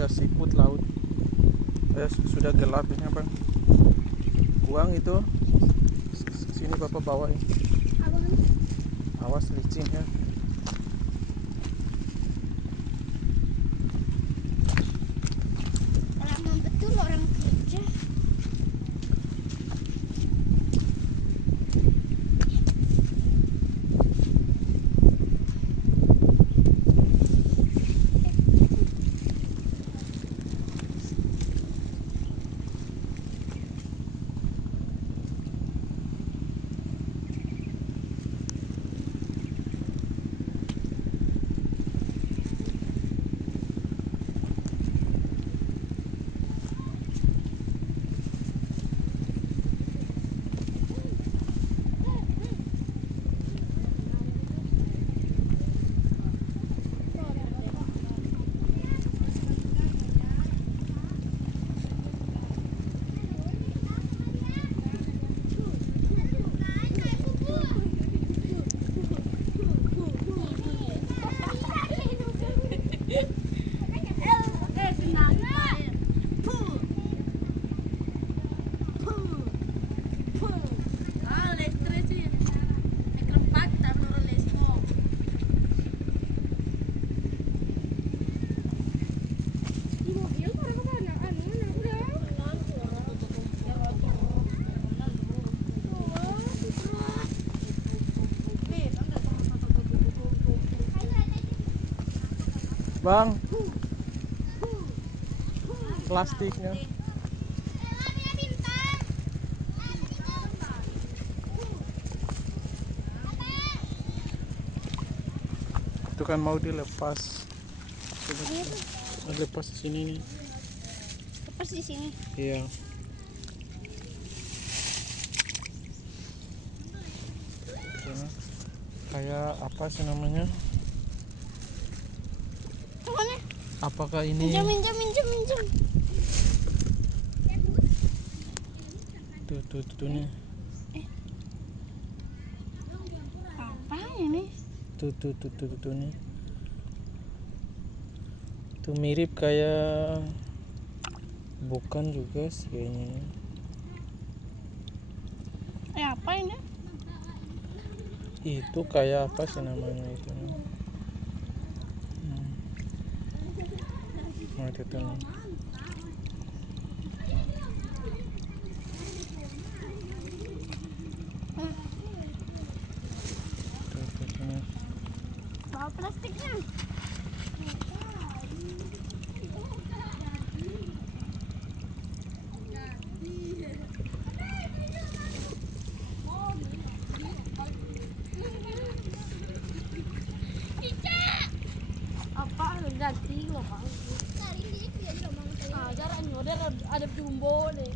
ya siput laut. Sudah gelap ini Bang. Buang itu. Sini Bapak bawa ini. Awas licin ya. Lama betul orang kerja. Bang, plastiknya. Itu kan mau dilepas. Lepas di sini nih. Lepas di sini. Iya. Ya, kayak apa sih namanya? Mana? Apakah ini? Minjam. Tuh nih. Apa ini? Tuh nih. Tuh mirip kayak, bukan juga sih kayaknya. Apa ini? Itu kayak apa sih namanya itu? Nah, itu tuh. Tuh. Bawa plastiknya. Apa ganti loh Bang? Ada jumbo deh.